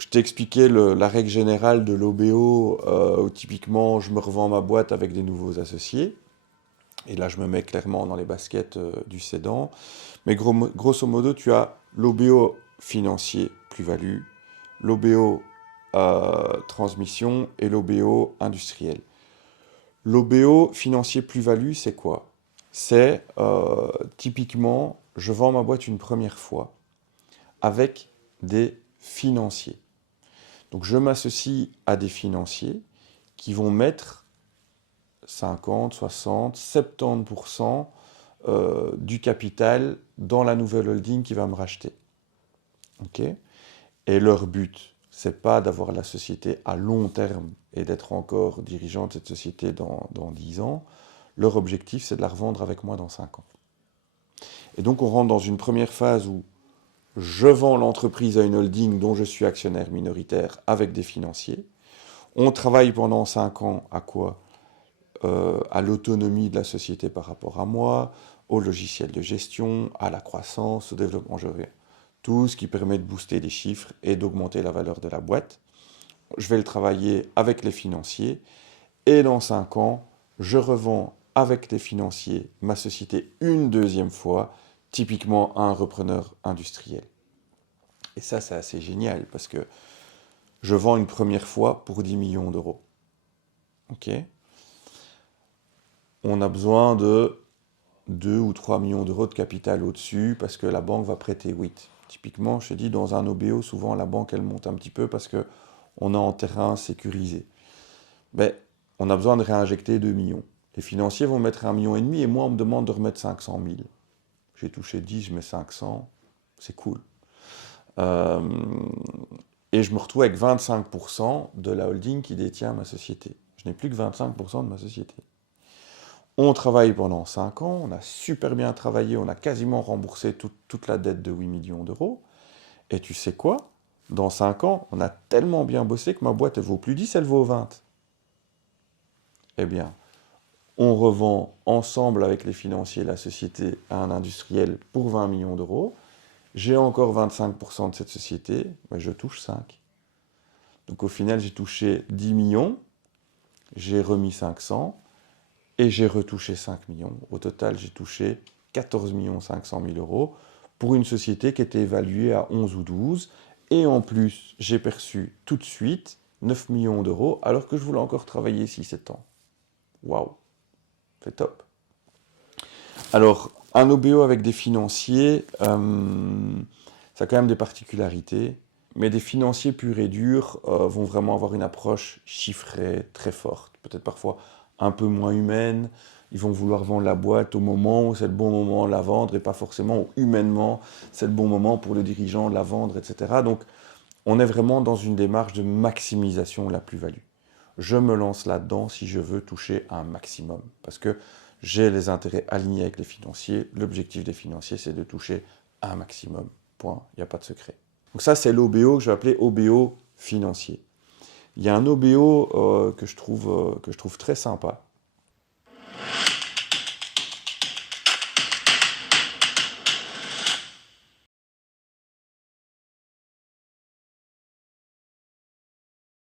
Donc, je t'ai expliqué la règle générale de l'OBO, où typiquement, je me revends ma boîte avec des nouveaux associés. Et là, je me mets clairement dans les baskets du cédant. Mais grosso modo, tu as l'OBO financier plus-value, l'OBO transmission et l'OBO industriel. L'OBO financier plus-value, c'est quoi? C'est typiquement, je vends ma boîte une première fois avec des financiers. Donc je m'associe à des financiers qui vont mettre 50, 60, 70% du capital dans la nouvelle holding qui va me racheter. Okay, et leur but, c'est pas d'avoir la société à long terme et d'être encore dirigeant de cette société dans 10 ans. Leur objectif, c'est de la revendre avec moi dans 5 ans. Et donc, on rentre dans une première phase où je vends l'entreprise à une holding dont je suis actionnaire minoritaire avec des financiers. On travaille pendant 5 ans à quoi? À l'autonomie de la société par rapport à moi, au logiciel de gestion, à la croissance, au développement géré. Tout ce qui permet de booster les chiffres et d'augmenter la valeur de la boîte. Je vais le travailler avec les financiers et dans 5 ans, je revends avec les financiers ma société une deuxième fois, typiquement à un repreneur industriel. Et ça, c'est assez génial parce que je vends une première fois pour 10 millions d'euros. Ok, on a besoin de 2 ou 3 millions d'euros de capital au-dessus parce que la banque va prêter 8. Typiquement, je te dis, dans un OBO, souvent la banque, elle monte un petit peu parce qu'on est en terrain sécurisé. Mais on a besoin de réinjecter 2 millions. Les financiers vont mettre 1,5 million et moi, on me demande de remettre 500 000. J'ai touché 10, je mets 500, c'est cool. Euh, et je me retrouve avec 25% de la holding qui détient ma société. Je n'ai plus que 25% de ma société. On travaille pendant 5 ans, on a super bien travaillé, on a quasiment remboursé toute la dette de 8 millions d'euros. Et tu sais quoi? Dans 5 ans, on a tellement bien bossé que ma boîte, elle vaut plus 10, elle vaut 20. Eh bien, on revend ensemble avec les financiers la société à un industriel pour 20 millions d'euros. J'ai encore 25% de cette société, mais je touche 5. Donc au final, j'ai touché 10 millions, j'ai remis 500 et j'ai retouché 5 millions. Au total, j'ai touché 14 500 000 euros pour une société qui était évaluée à 11 ou 12. Et en plus, j'ai perçu tout de suite 9 millions d'euros alors que je voulais encore travailler 6-7 ans. Waouh, c'est top. Alors, un OBO avec des financiers, ça a quand même des particularités, mais des financiers purs et durs vont vraiment avoir une approche chiffrée très forte, peut-être parfois un peu moins humaine. Ils vont vouloir vendre la boîte au moment où c'est le bon moment de la vendre et pas forcément où humainement c'est le bon moment pour le dirigeant de la vendre, etc. Donc, on est vraiment dans une démarche de maximisation de la plus-value. Je me lance là-dedans si je veux toucher un maximum. Parce que j'ai les intérêts alignés avec les financiers. L'objectif des financiers, c'est de toucher un maximum. Point. Il n'y a pas de secret. Donc ça, c'est l'OBO que je vais appeler OBO financier. Il y a un OBO que je trouve très sympa,